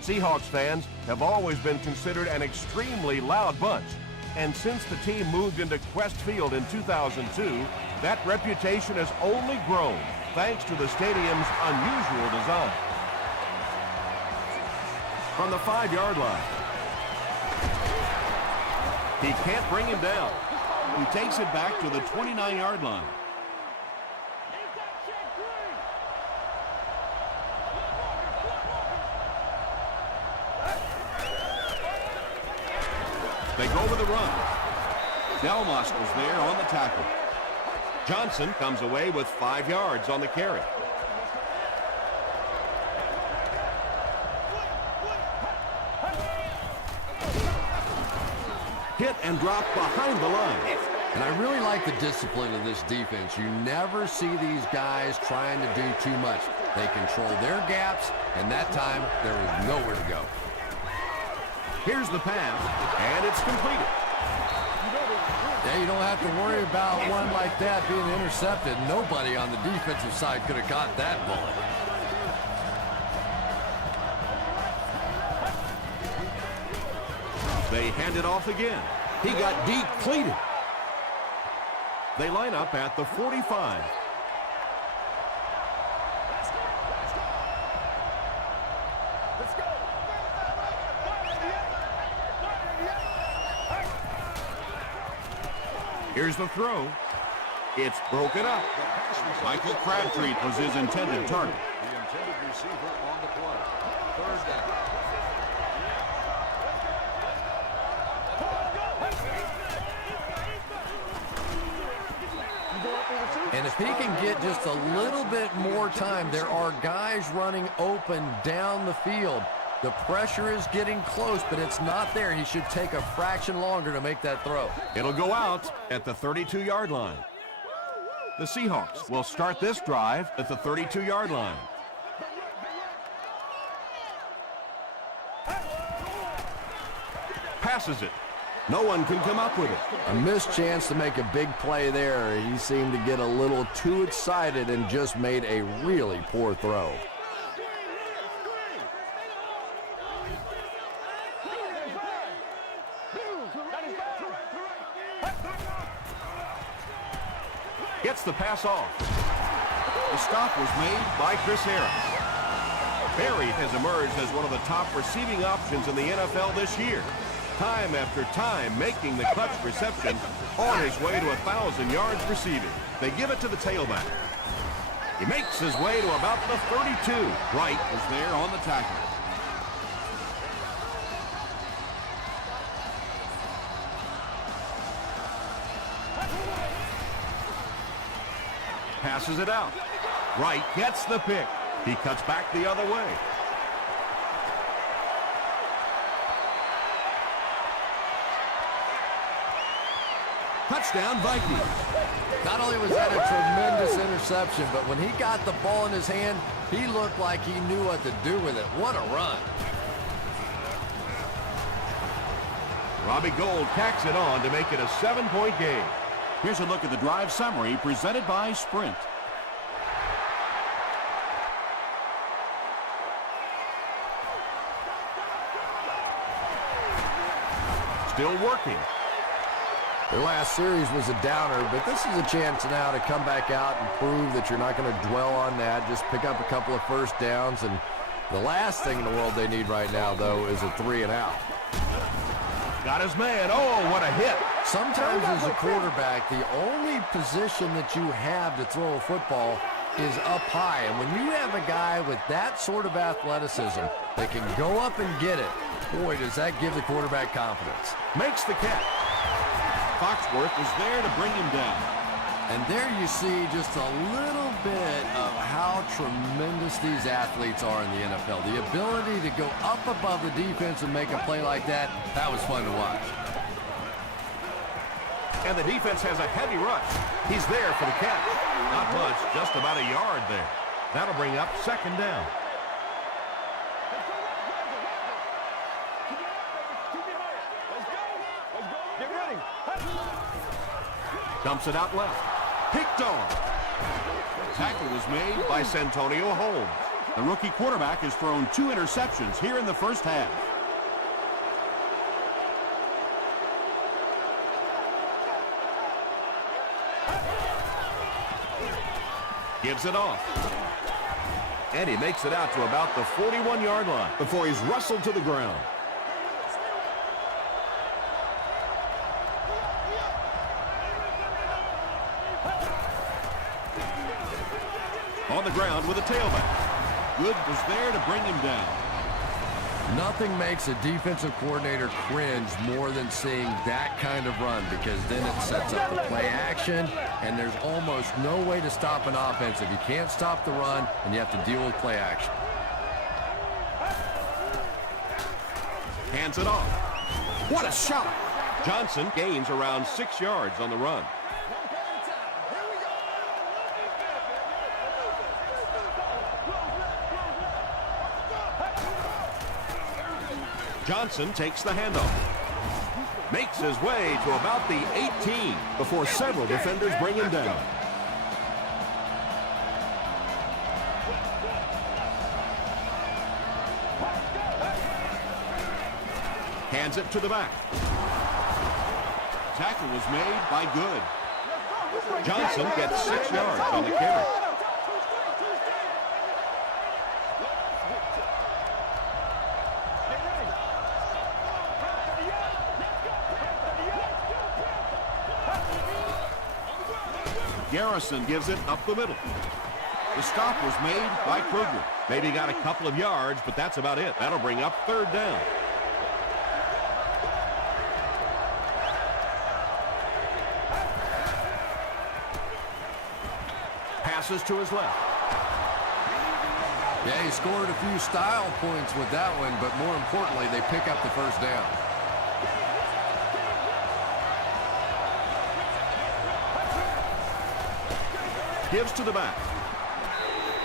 Seahawks fans have always been considered an extremely loud bunch, and since the team moved into Quest Field in 2002, that reputation has only grown thanks to the stadium's unusual design. From the 5-yard line, he can't bring him down. He takes it back to the 29-yard line. They go with the run. Delmas was there on the tackle. Johnson comes away with 5 yards on the carry. Hit and drop behind the line. And I really like the discipline of this defense. You never see these guys trying to do too much. They control their gaps, and that time there was nowhere to go. Here's the pass, and it's completed. Yeah, you don't have to worry about one like that being intercepted. Nobody on the defensive side could have caught that bullet. They hand it off again. He got depleted. They line up at the 45. Here's the throw. It's broken up. Michael Crabtree was his intended target. The intended receiver on the play. 3rd down. And if he can get just a little bit more time, there are guys running open down the field. The pressure is getting close, but it's not there. He should take a fraction longer to make that throw. It'll go out at the 32-yard line. The Seahawks will start this drive at the 32-yard line. Passes it. No one can come up with it. A missed chance to make a big play there. He seemed to get a little too excited and just made a really poor throw. Gets the pass off. The stop was made by Chris Harris. Berry has emerged as one of the top receiving options in the NFL this year. Time after time making the clutch reception on his way to 1,000 yards receiving. They give it to the tailback. He makes his way to about the 32. Wright was there on the tackle. Passes it out. Wright gets the pick. He cuts back the other way. Touchdown, Vikings. Not only was that a tremendous interception, but when he got the ball in his hand, he looked like he knew what to do with it. What a run. Robbie Gould tacks it on to make it a 7-point game. Here's a look at the drive summary presented by Sprint. Still working. Their last series was a downer, but this is a chance now to come back out and prove that you're not going to dwell on that. Just pick up a couple of first downs, and the last thing in the world they need right now, though, is a 3-and-out. Got his man. Oh, what a hit. Sometimes as a quarterback, the only position that you have to throw a football is up high. And when you have a guy with that sort of athleticism that can go up and get it, boy, does that give the quarterback confidence. Makes the catch. Foxworth was there to bring him down. And there you see just a little bit of how tremendous these athletes are in the NFL. The ability to go up above the defense and make a play like that, that was fun to watch. And the defense has a heavy rush. He's there for the catch. Not much, just about a yard there. That'll bring up 2nd down. Dumps it out left. Picked off. Tackle was made By Santonio Holmes. The rookie quarterback has thrown 2 interceptions here in the first half. Gives it off. And he makes it out to about the 41-yard line before he's wrestled to the ground. On the ground with a tailback. Good was there to bring him down. Nothing makes a defensive coordinator cringe more than seeing that kind of run, because then it sets up the play action, and there's almost no way to stop an offense if you can't stop the run and you have to deal with play action. Hands it off. What a shot! Johnson gains around 6 yards on the run. Johnson takes the handoff. Makes his way to about the 18 before several defenders bring him down. Hands it to the back. Tackle was made by Good. Johnson gets 6 yards on the carry. Garrison gives it up the middle. The stop was made by Kruger. Maybe got a couple of yards, but that's about it. That'll bring up 3rd down. Passes to his left. Yeah, he scored a few style points with that one, but more importantly, they pick up the first down. Gives to the back.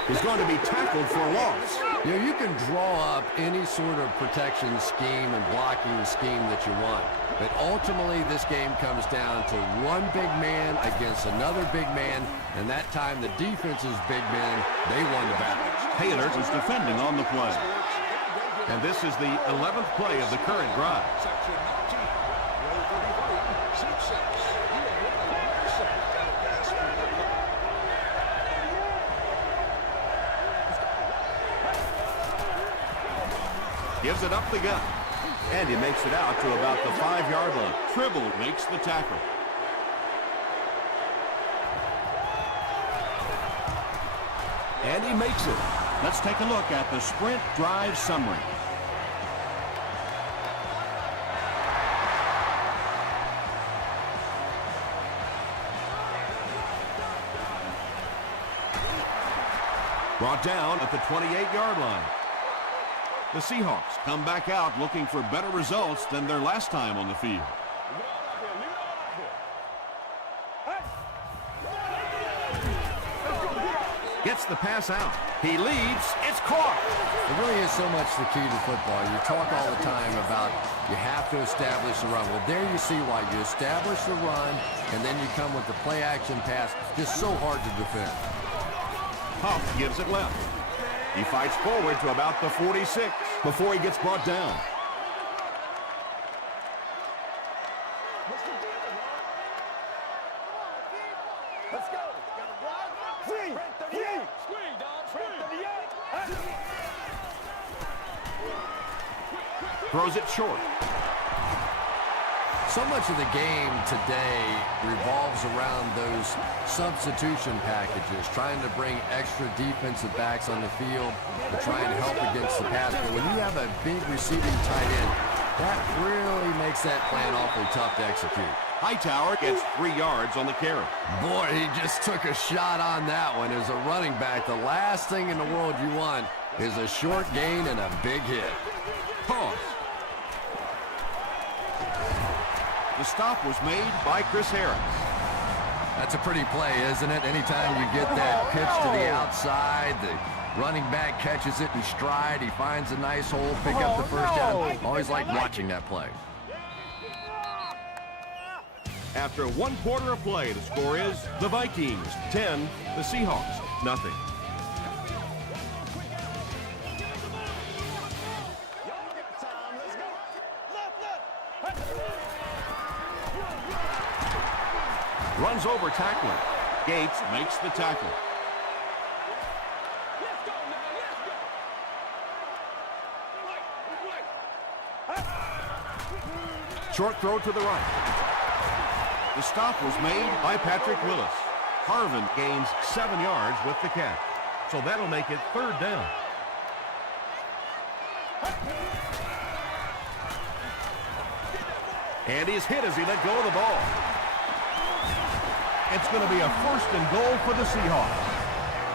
He's going to be tackled for a loss. You know, you can draw up any sort of protection scheme and blocking scheme that you want, but ultimately this game comes down to one big man against another big man, and that time the defense's big men, they won the battle. Taylor was defending on the play. And this is the 11th play of the current drive. Gives it up the gut. And he makes it out to about the 5-yard line. Tribble makes the tackle. And he makes it. Let's take a look at the sprint drive summary. Brought down at the 28-yard line. The Seahawks come back out looking for better results than their last time on the field. Gets the pass out. He leads. It's caught. It really is so much the key to football. You talk all the time about you have to establish the run. Well, there you see why. You establish the run, and then you come with the play-action pass. Just so hard to defend. Huff gives it left. He fights forward to about the 46 before he gets brought down. Let's go. Throws it short. So much of the game today revolves around those substitution packages, trying to bring extra defensive backs on the field to try and help against the pass. But when you have a big receiving tight end, that really makes that plan awfully tough to execute. Hightower gets 3 yards on the carry. Boy, he just took a shot on that one. As a running back, the last thing in the world you want is a short gain and a big hit. Pause. The stop was made by Chris Harris. That's a pretty play, isn't it? Anytime you get that pitch to the outside, the running back catches it in stride. He finds a nice hole, pick up the first down. Always like watching that play. After 1 quarter of play, the score is the Vikings 10, the Seahawks nothing. Runs over tackler. Gates makes the tackle. Short throw to the right. The stop was made by Patrick Willis. Harvin gains 7 yards with the catch. So that'll make it 3rd down. And he's hit as he let go of the ball. It's going to be a 1st and goal for the Seahawks.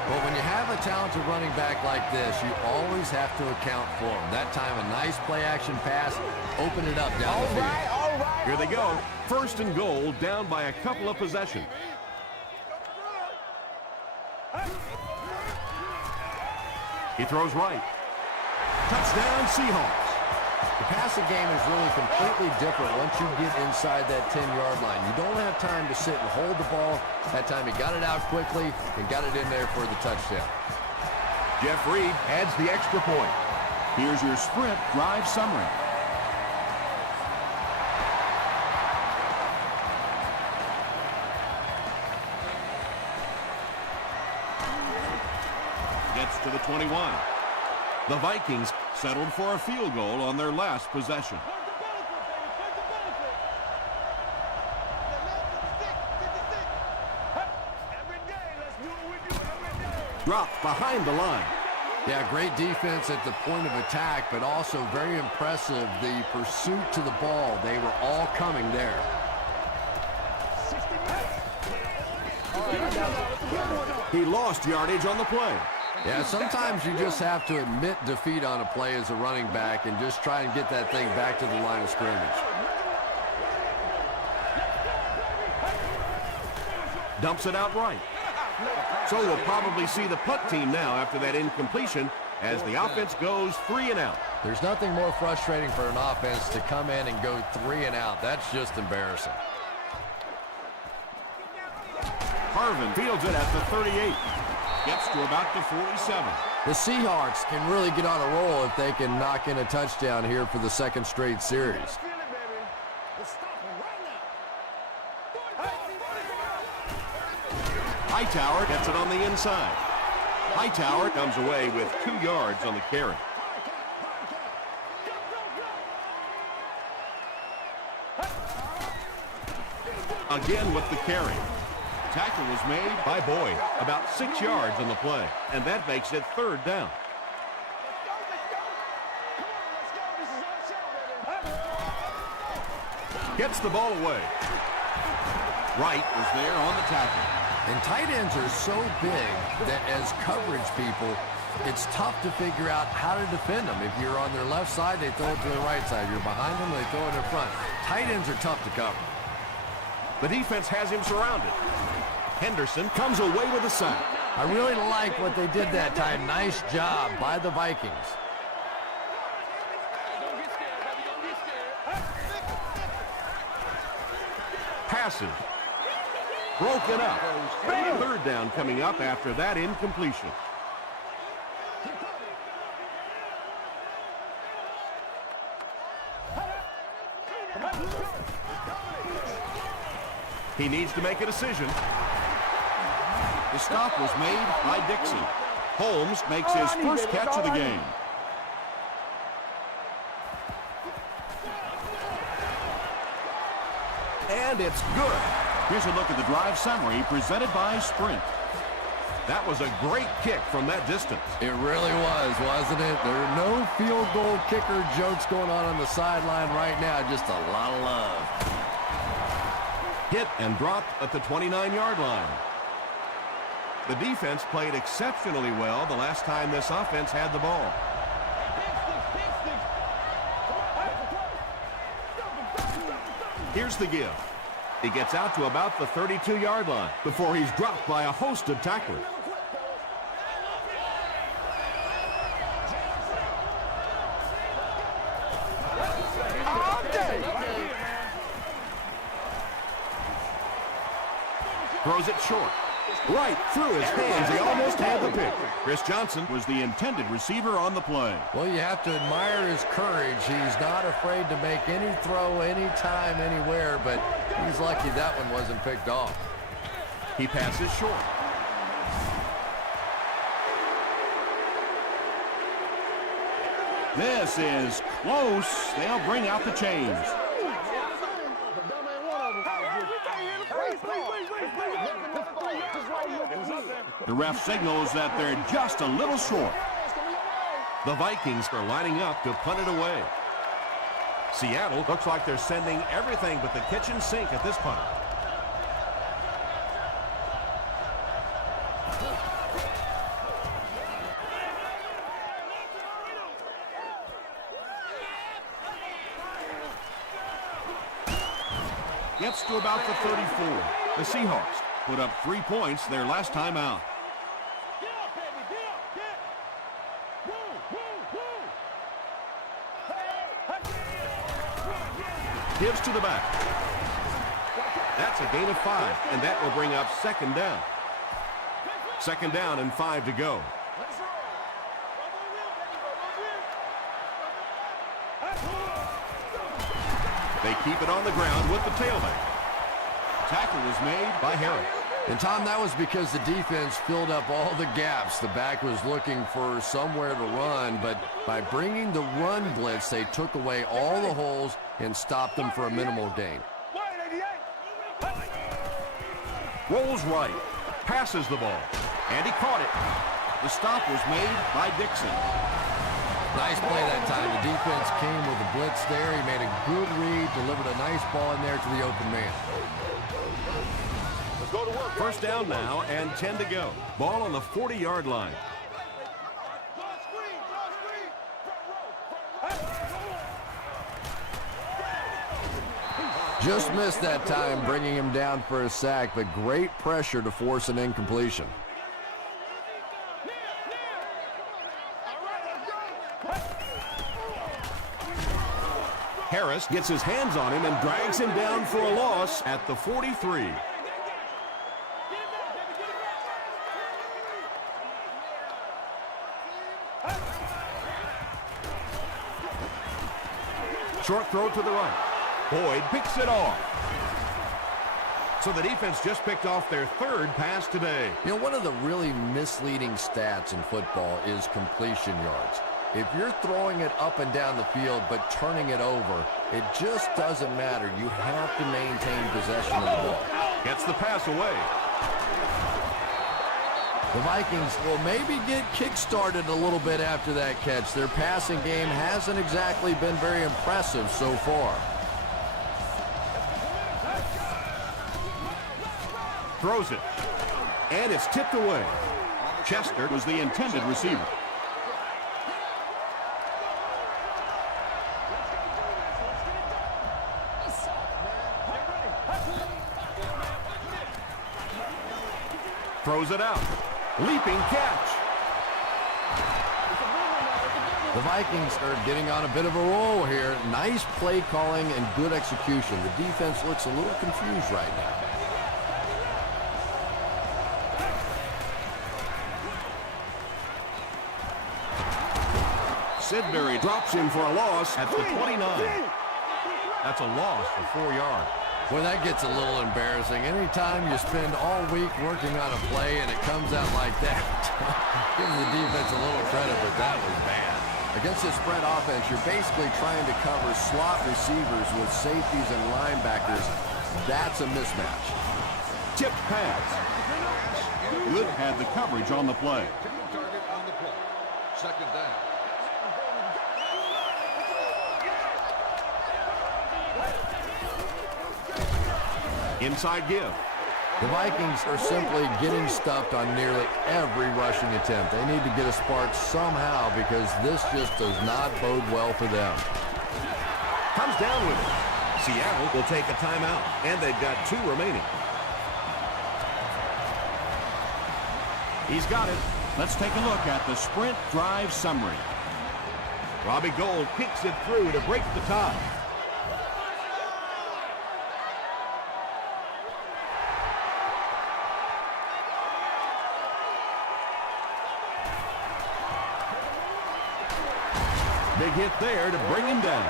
Well, when you have a talented running back like this, you always have to account for him. That time, a nice play-action pass, open it up down the field. All right. Here they go. 1st and goal, down by a couple of possessions. He throws right. Touchdown, Seahawks. The passing game is really completely different once you get inside that 10-yard line. You don't have time to sit and hold the ball. That time he got it out quickly and got it in there for the touchdown. Jeff Reed adds the extra point. Here's your sprint drive summary. Gets to the 21. The Vikings settled for a field goal on their last possession. Dropped behind the line. Yeah, great defense at the point of attack, but also very impressive, the pursuit to the ball. They were all coming there. He lost yardage on the play. Yeah, sometimes you just have to admit defeat on a play as a running back and just try and get that thing back to the line of scrimmage. Dumps it out right. So we'll probably see the punt team now after that incompletion as the offense goes 3 and out. There's nothing more frustrating for an offense to come in and go 3 and out. That's just embarrassing. Harvin fields it at the 38. Gets to about the 47. The Seahawks can really get on a roll if they can knock in a touchdown here for the 2nd straight series. Hightower gets it on the inside. Hightower comes away with 2 yards on the carry. Again with the carry. Tackle was made by Boyd, about 6 yards on the play, and that makes it 3rd down. Gets the ball away. Wright was there on the tackle. And tight ends are so big that as coverage people, it's tough to figure out how to defend them. If you're on their left side, they throw it to the right side. You're behind them, they throw it in front. Tight ends are tough to cover. The defense has him surrounded. Henderson comes away with a sack. I really like what they did that time. Nice job by the Vikings. Passes. Broken up. 3rd down coming up after that incompletion. He needs to make a decision. The stop was made by Dixon. Holmes makes his first catch of the game. And it's good. Here's a look at the drive summary presented by Sprint. That was a great kick from that distance. It really was, wasn't it? There are no field goal kicker jokes going on the sideline right now. Just a lot of love. Hit and dropped at the 29-yard line. The defense played exceptionally well the last time this offense had the ball. Here's the give. He gets out to about the 32-yard line before he's dropped by a host of tacklers. Throws it short. Right through his hands. He almost had the pick. Chris Johnson was the intended receiver on the play. Well, you have to admire his courage. He's not afraid to make any throw, anytime, anywhere, but he's lucky that one wasn't picked off. He passes short. This is close. They'll bring out the chains. The ref signals that they're just a little short. The Vikings are lining up to punt it away. Seattle looks like they're sending everything but the kitchen sink at this punt. Gets to about the 34. The Seahawks put up 3 points their last time out. Gives to the back. That's a gain of 5, and that will bring up second down. Second down and 5 to go. They keep it on the ground with the tailback. Tackle was made by Harris. And, Tom, that was because the defense filled up all the gaps. The back was looking for somewhere to run, but by bringing the run blitz, they took away all the holes and stopped them for a minimal gain. Rolls right, passes the ball, and he caught it. The stop was made by Dixon. Nice play that time. The defense came with a blitz there. He made a good read, delivered a nice ball in there to the open man. First down now and 10 to go. Ball on the 40-yard line. Just missed that time, bringing him down for a sack, but great pressure to force an incompletion. Harris gets his hands on him and drags him down for a loss at the 43. Short throw to the right. Boyd picks it off. So the defense just picked off their third pass today. You know, one of the really misleading stats in football is completion yards. If you're throwing it up and down the field but turning it over, it just doesn't matter. You have to maintain possession of the ball. Gets the pass away. The Vikings will maybe get kick-started a little bit after that catch. Their passing game hasn't exactly been very impressive so far. Throws it. And it's tipped away. Chester was the intended receiver. Throws it out. Leaping catch. The Vikings are getting on a bit of a roll here. Nice play calling and good execution. The defense looks a little confused right now. Sidbury drops him for a loss at the 29. That's a loss for 4 yards. Well, that gets a little embarrassing. Anytime you spend all week working on a play and it comes out like that, give the defense a little credit, but that was bad. Against this spread offense, you're basically trying to cover slot receivers with safeties and linebackers. That's a mismatch. Tipped pass. Good had the coverage on the play. Target on the play. Second down. Inside give. The Vikings are simply getting stuffed on nearly every rushing attempt. They need to get a spark somehow because this just does not bode well for them. Comes down with it. Seattle will take a timeout, and they've got 2 remaining. He's got it. Let's take a look at the sprint drive summary. Robbie Gould kicks it through to break the tie. Big hit there to bring him down.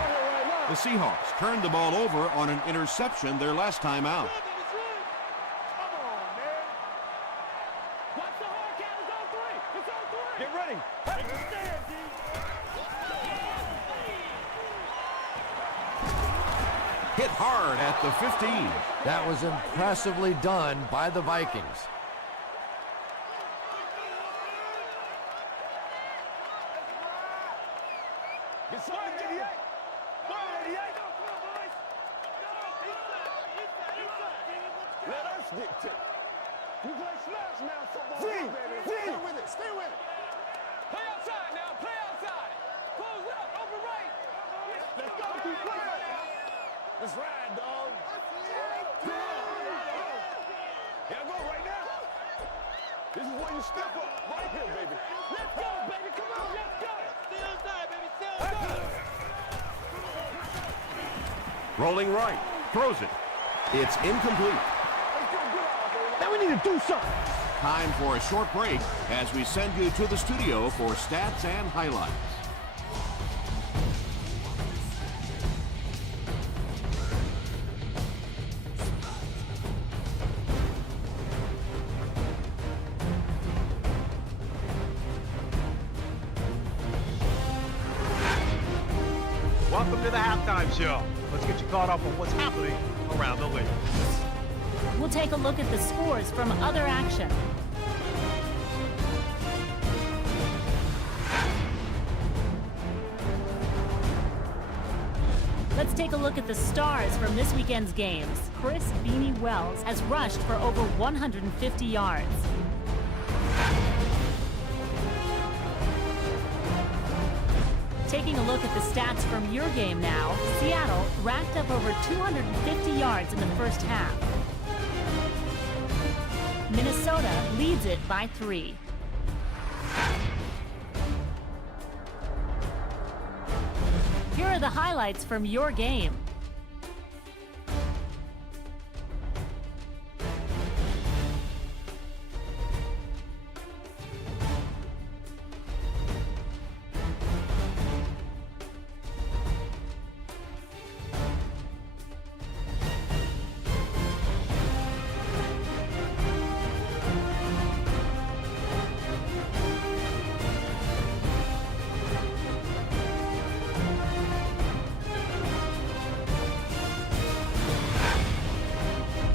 The Seahawks turned the ball over on an interception their last time out. Hit hard at the 15. That was impressively done by the Vikings. Get started, 88. Go, 88. Let us dictate. You play smash now, football. Baby. Stay with it. Stay with it. Play outside now. Play outside. Close left. Open right. Let's go. Keep playing. Let's ride, dog. Yeah, go right now. This is where you step up. Right here, baby. Let's go, baby. Come on. Let's go. Stay outside, baby. Stay outside. Rolling right. Throws it. It's incomplete. Now we need to do something. Time for a short break as we send you to the studio for stats and highlights. Welcome to the halftime show. Let's get you caught up on what's happening around the league. We'll take a look at the scores from other action. Let's take a look at the stars from this weekend's games. Chris Beanie Wells has rushed for over 150 yards. Taking a look at the stats from your game now, Seattle racked up over 250 yards in the first half. Minnesota leads it by 3. Here are the highlights from your game.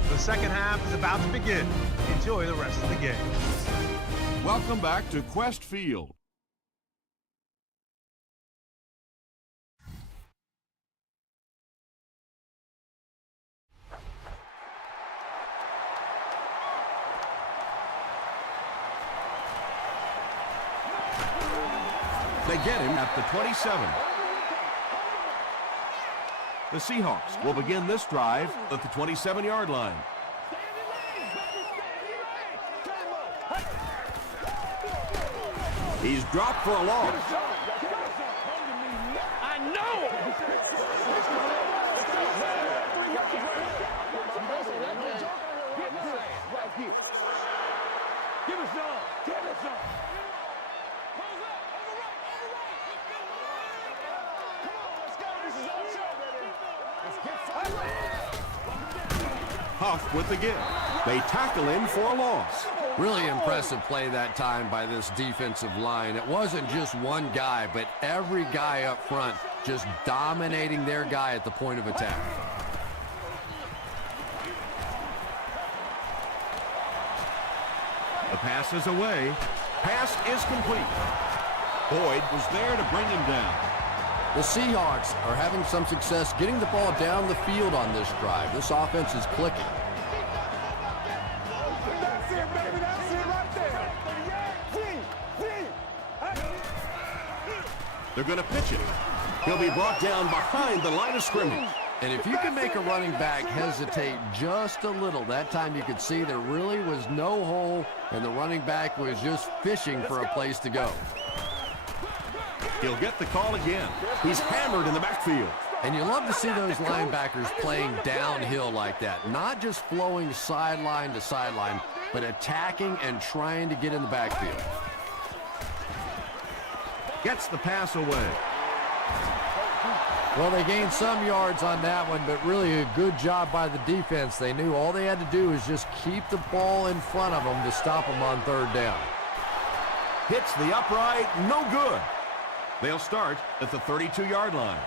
The second half is about to begin. Enjoy the rest of the game. Welcome back to Quest Field. They get him at the 27. The Seahawks will begin this drive at the 27-yard line. He's dropped for a loss. I know. Give us some. Give us some. Huff with the give. They tackle him for a loss. Really impressive play that time by this defensive line. It wasn't just one guy, but every guy up front just dominating their guy at the point of attack. The pass is away. Pass is complete. Boyd was there to bring him down. The Seahawks are having some success getting the ball down the field on this drive. This offense is clicking. That's it, baby. That's it right there. They're going to pitch it. He'll be brought down behind the line of scrimmage. And if you can make a running back hesitate just a little, that time you could see there really was no hole, and the running back was just fishing for a place to go. He'll get the call again. He's hammered in the backfield. And you love to see those linebackers playing downhill like that, not just flowing sideline to sideline, but attacking and trying to get in the backfield. Gets the pass away. Well, they gained some yards on that one, but really a good job by the defense. They knew all they had to do was just keep the ball in front of them to stop them on third down. Hits the upright, no good. They'll start at the 32-yard line.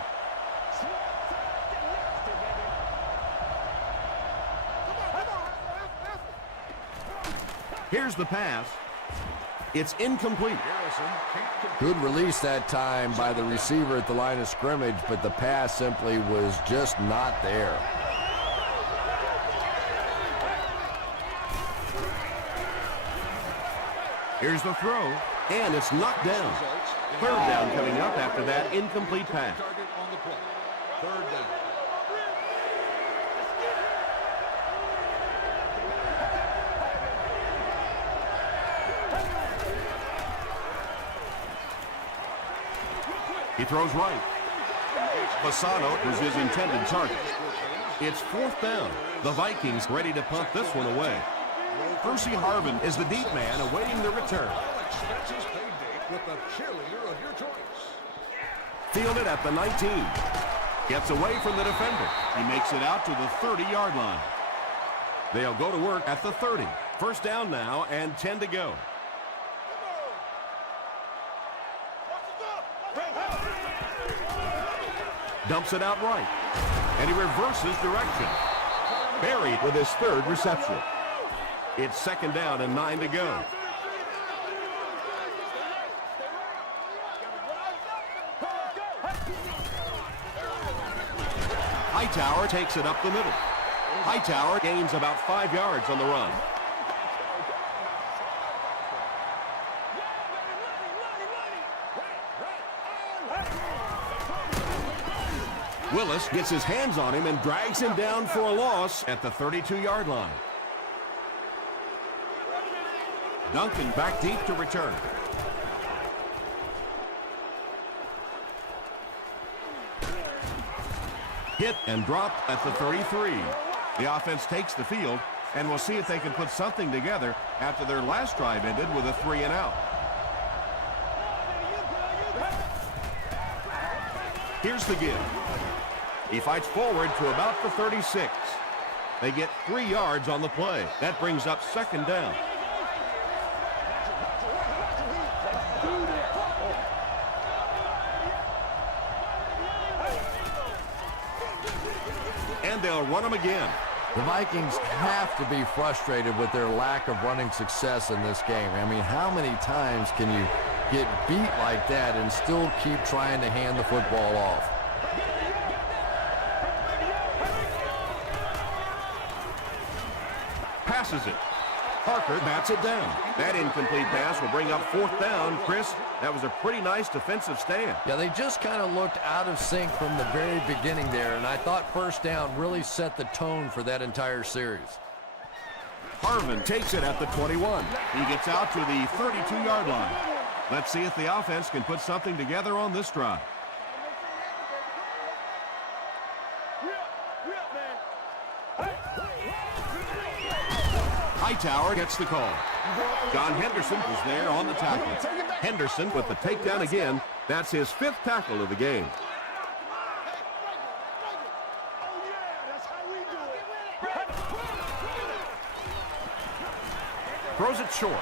Here's the pass. It's incomplete. Good release that time by the receiver at the line of scrimmage, but the pass simply was just not there. Here's the throw, and it's knocked down. Third down coming up after that incomplete pass. Target on the play. Third down. He throws right. Fasano was his intended target. It's fourth down. The Vikings ready to punt this one away. Percy Harvin is the deep man awaiting the return. Expenses paid date with the cheerleader of your choice. Fielded at the 19. Gets away from the defender. He makes it out to the 30-yard line. They'll go to work at the 30. First down now and 10 to go. Dumps it out right. And he reverses direction. Buried with his third reception. It's second down and 9 to go. Hightower takes it up the middle. Hightower gains about 5 yards on the run. Willis gets his hands on him and drags him down for a loss at the 32-yard line. Duncan back deep to return. Hit and dropped at the 33. The offense takes the field, and we'll see if they can put something together after their last drive ended with a 3-and-out. Here's the give. He fights forward to about the 36. They get 3 yards on the play. That brings up second down. And they'll run him again. The Vikings have to be frustrated with their lack of running success in this game. I mean, how many times can you get beat like that and still keep trying to hand the football off? Passes it. Parker bats it down. That incomplete pass will bring up fourth down. Chris, that was a pretty nice defensive stand. Yeah, they just kind of looked out of sync from the very beginning there, and I thought first down really set the tone for that entire series. Harvin takes it at the 21. He gets out to the 32-yard line. Let's see if the offense can put something together on this drive. Hightower gets the call. John Henderson was there on the tackle. Henderson with the takedown again. That's his 5th tackle of the game. Throws it short.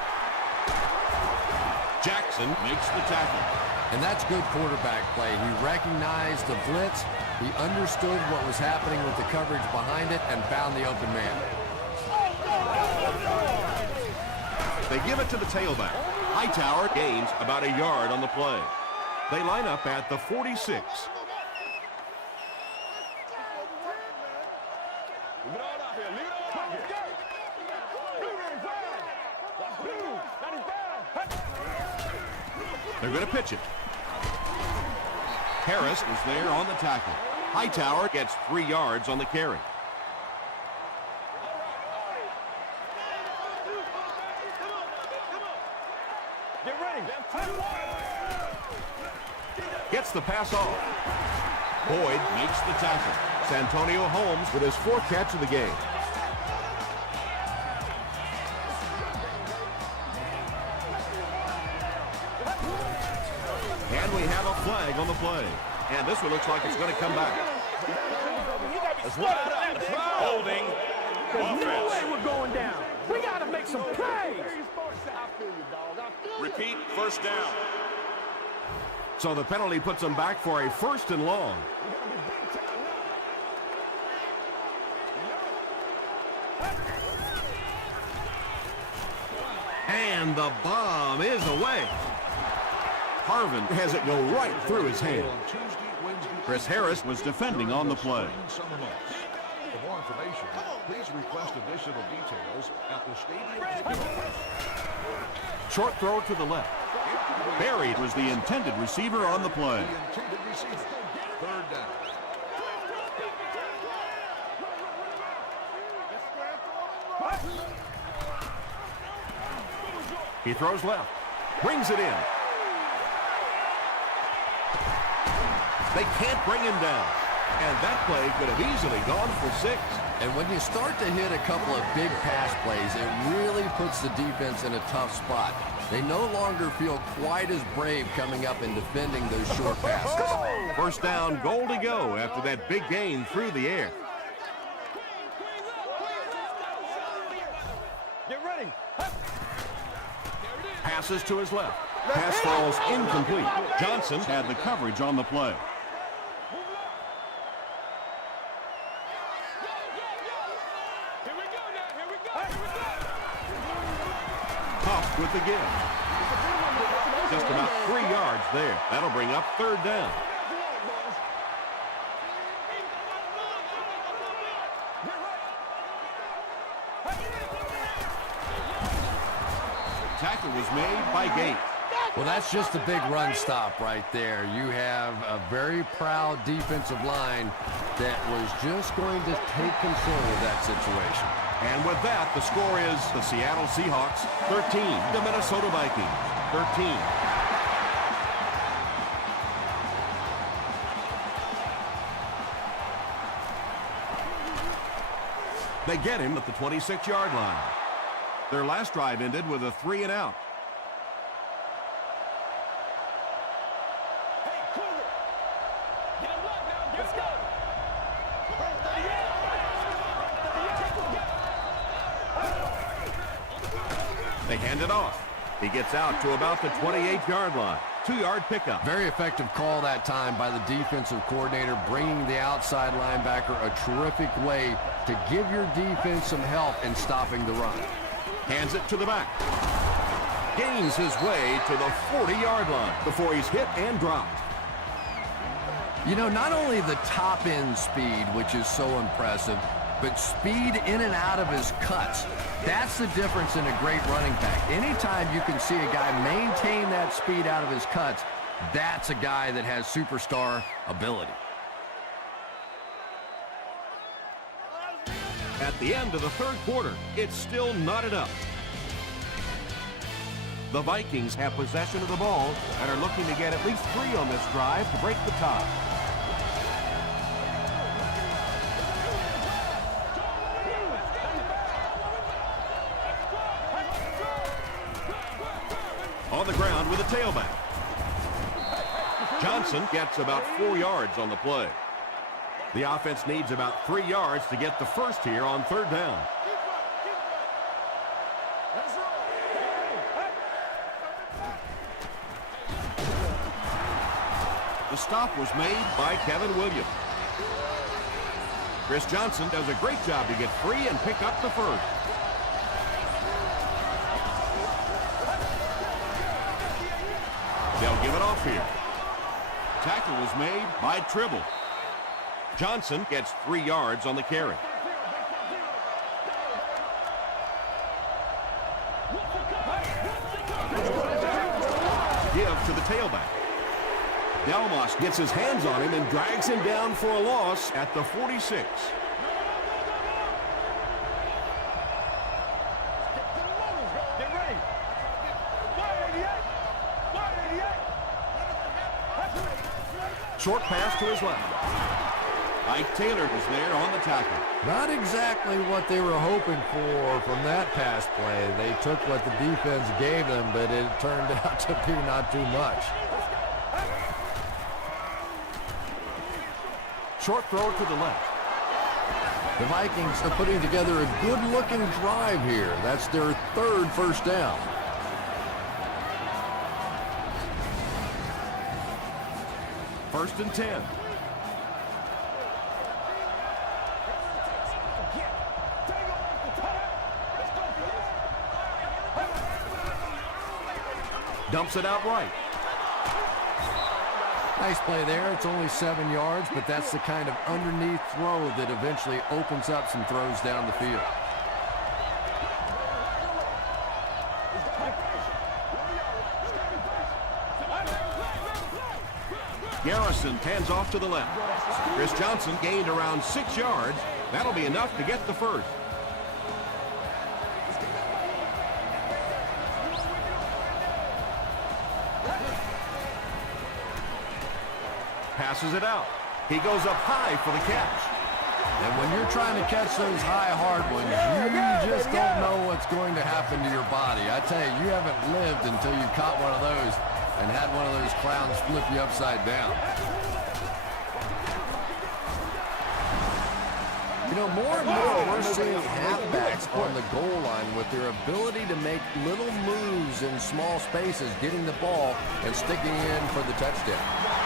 Jackson makes the tackle. And that's good quarterback play. He recognized the blitz. He understood what was happening with the coverage behind it and found the open man. They give it to the tailback. Hightower gains about a yard on the play. They line up at the 46. They're going to pitch it. Harris was there on the tackle. Hightower gets 3 yards on the carry. Gets the pass off. Boyd makes the tackle. Santonio Holmes with his 4th catch of the game. And we have a flag on the play. And this one looks like it's going to come back. Holding. No way we're going down. We got to make some plays. Repeat, first down. So the penalty puts them back for a 1st and long. And the bomb is away. Harvin has it go right through his hand. Chris Harris was defending on the play. For more information, please request additional details at the stadium. Short throw to the left. Barry was the intended receiver on the play. Third down. He throws left. Brings it in. They can't bring him down. And that play could have easily gone for 6. And when you start to hit a couple of big pass plays, it really puts the defense in a tough spot. They no longer feel quite as brave coming up and defending those short passes. First down, goal to go after that big gain through the air. Get ready. Passes to his left. Pass falls incomplete. Johnson had the coverage on the play. Puff with the give. Just about 3 yards there. That'll bring up third down. Tackle was made by Gates. Well, that's just a big run stop right there. You have a very proud defensive line that was just going to take control of that situation. And with that, the score is the Seattle Seahawks 13, the Minnesota Vikings 13. They get him at the 26-yard line. Their last drive ended with a 3-and-out. They hand it off. He gets out to about the 28-yard line. 2-yard pickup. Very effective call that time by the defensive coordinator, bringing the outside linebacker a terrific way to give your defense some help in stopping the run. Hands it to the back. Gains his way to the 40-yard line before he's hit and dropped. You know, not only the top end speed, which is so impressive, but speed in and out of his cuts. That's the difference in a great running back. Anytime you can see a guy maintain that speed out of his cuts, that's a guy that has superstar ability. At the end of the third quarter, it's still not enough. The Vikings have possession of the ball and are looking to get at least 3 on this drive to break the tie. On the ground with a tailback. Johnson gets about 4 yards on the play. The offense needs about 3 yards to get the first here on third down. The stop was made by Kevin Williams. Chris Johnson does a great job to get free and pick up the first. They'll give it off here. Tackle was made by Tribble. Johnson gets 3 yards on the carry. Give to the tailback. Delmas gets his hands on him and drags him down for a loss at the 46. Short pass to his left. Ike Taylor was there on the tackle. Not exactly what they were hoping for from that pass play. They took what the defense gave them, but it turned out to be not too much. Short throw to the left. The Vikings are putting together a good-looking drive here. That's their third first down. First and 10. Dumps it out right. Nice play there. It's only 7 yards, but that's the kind of underneath throw that eventually opens up some throws down the field. Garrison hands off to the left. Chris Johnson gained around 6 yards. That'll be enough to get the first. Passes it out. He goes up high for the catch. And when you're trying to catch those high, hard ones, you just don't know what's going to happen to your body. I tell you, you haven't lived until you caught one of those and had one of those clowns flip you upside down. You know, more and more we're seeing halfbacks on the goal line with their ability to make little moves in small spaces, getting the ball and sticking in for the touchdown.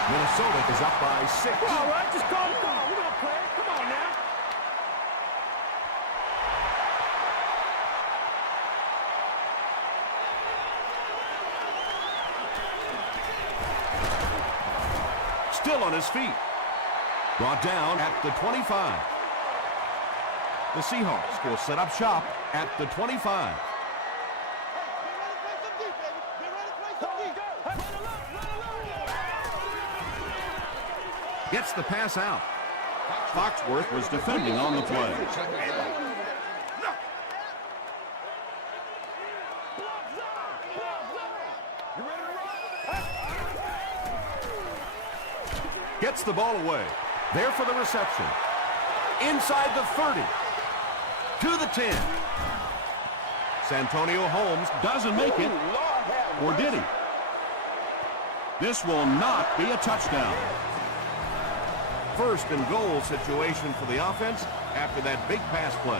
Minnesota is up by 6. All right, just call the call. We're going to play it. Come on now. Still on his feet. Brought down at the 25. The Seahawks will set up shop at the 25. Gets the pass out. Foxworth was defending on the play. Gets the ball away. There for the reception. Inside the 30. To the 10. Santonio Holmes doesn't make it. Or did he? This will not be a touchdown. First and goal situation for the offense after that big pass play.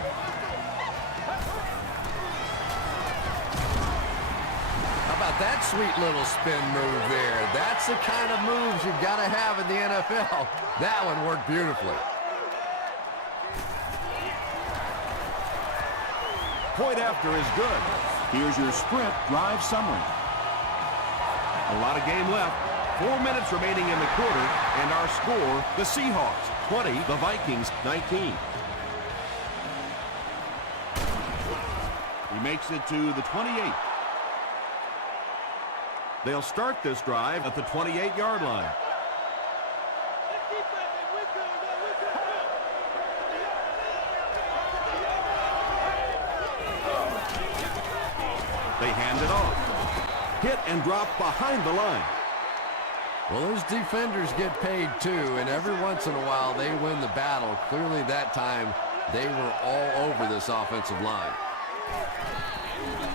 How about that sweet little spin move there? That's the kind of moves you've got to have in the NFL. That one worked beautifully. Point after is good. Here's your sprint drive summary. A lot of game left. 4 minutes remaining in the quarter, and our score, the Seahawks 20, the Vikings 19. He makes it to the 28. They'll start this drive at the 28-yard line. They hand it off. Hit and drop behind the line. Well, those defenders get paid too, and every once in a while they win the battle. Clearly that time they were all over this offensive line.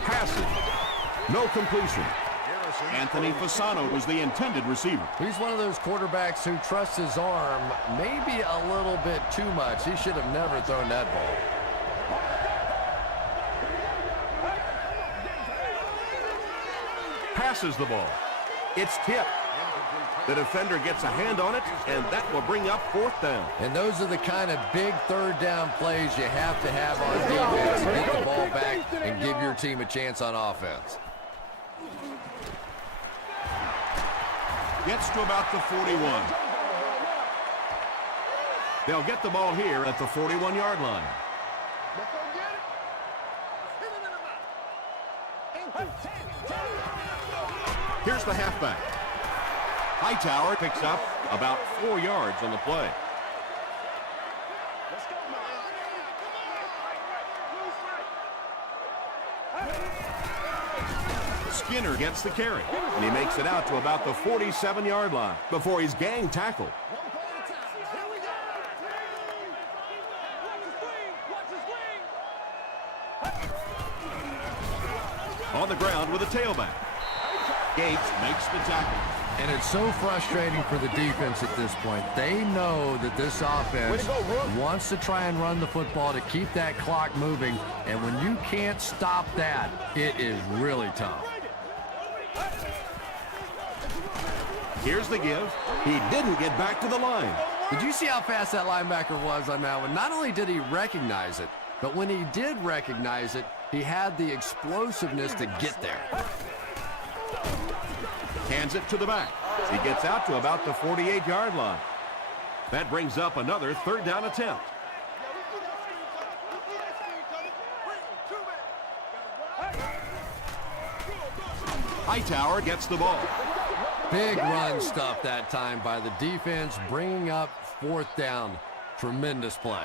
Passing. No completion. Anthony Fasano was the intended receiver. He's one of those quarterbacks who trusts his arm maybe a little bit too much. He should have never thrown that ball. Passes the ball. It's tipped. The defender gets a hand on it, and that will bring up 4th down. And those are the kind of big third down plays you have to have on defense to get the ball back and give your team a chance on offense. Gets to about the 41. They'll get the ball here at the 41-yard line. Here's the halfback. Hightower picks up about 4 yards on the play. Skinner gets the carry, and he makes it out to about the 47-yard line before he's gang tackled. On the ground with a tailback. Gates makes the tackle. And it's so frustrating for the defense at this point. They know that this offense wants to try and run the football to keep that clock moving, and when you can't stop that, it is really tough. Here's the give. He didn't get back to the line. Did you see how fast that linebacker was on that one? Not only did he recognize it, but when he did recognize it, he had the explosiveness to get there. Hands it to the back. He gets out to about the 48-yard line. That brings up another third down attempt. Hightower gets the ball. Big run stuff that time by the defense, bringing up fourth down. Tremendous play.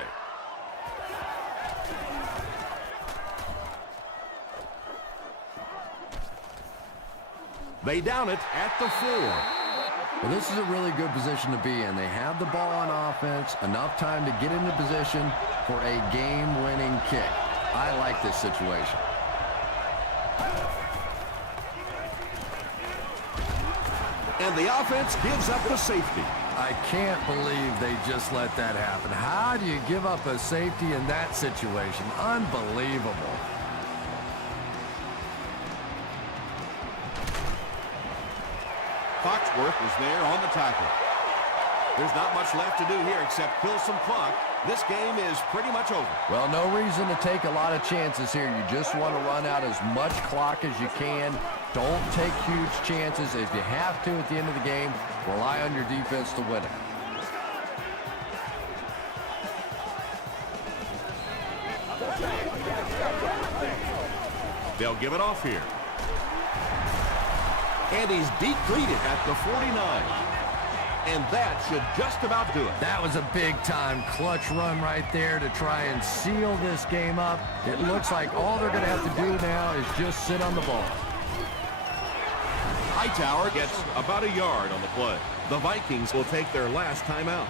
They down it at the 4. Well, this is a really good position to be in. They have the ball on offense, enough time to get into position for a game-winning kick. I like this situation. And the offense gives up the safety. I can't believe they just let that happen. How do you give up a safety in that situation? Unbelievable. Foxworth is there on the tackle. There's not much left to do here except kill some clock. This game is pretty much over. Well, no reason to take a lot of chances here. You just want to run out as much clock as you can. Don't take huge chances. If you have to at the end of the game, rely on your defense to win it. They'll give it off here. And he's depleted at the 49. And that should just about do it. That was a big-time clutch run right there to try and seal this game up. It looks like all they're going to have to do now is just sit on the ball. Hightower gets about a yard on the play. The Vikings will take their last timeout.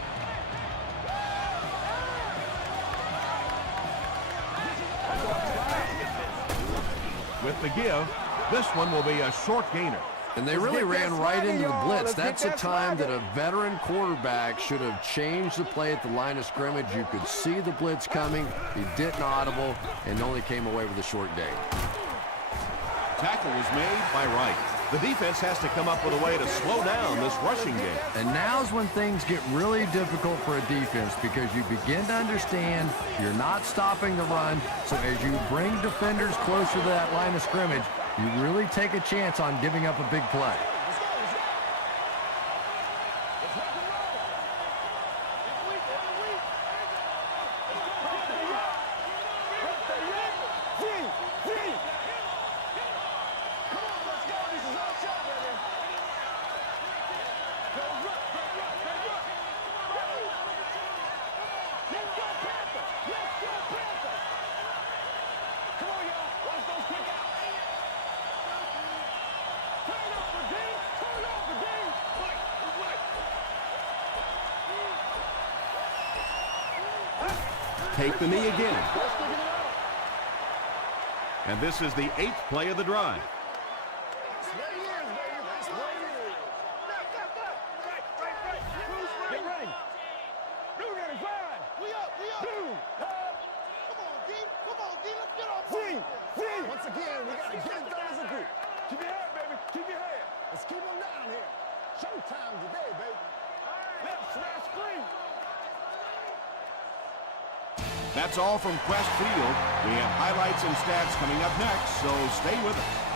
With the give, this one will be a short gainer. And they really ran right into the blitz. That's a time that a veteran quarterback should have changed the play at the line of scrimmage. You could see the blitz coming. He didn't audible and only came away with a short gain. Tackle was made by Wright. The defense has to come up with a way to slow down this rushing game. And now's when things get really difficult for a defense because you begin to understand you're not stopping the run. So as you bring defenders closer to that line of scrimmage, you really take a chance on giving up a big play. Take the knee again. And this is the 8th play of the drive. Get ready. Blue ready, fire. We up. Blue. Come on, D. Let's get off. Z. Once again, we got to get it done as a group. Keep your head, baby. Keep your head. Let's keep them down here. Showtime today, baby. Left slash screen. That's all from Quest Field. We have highlights and stats coming up next, so stay with us.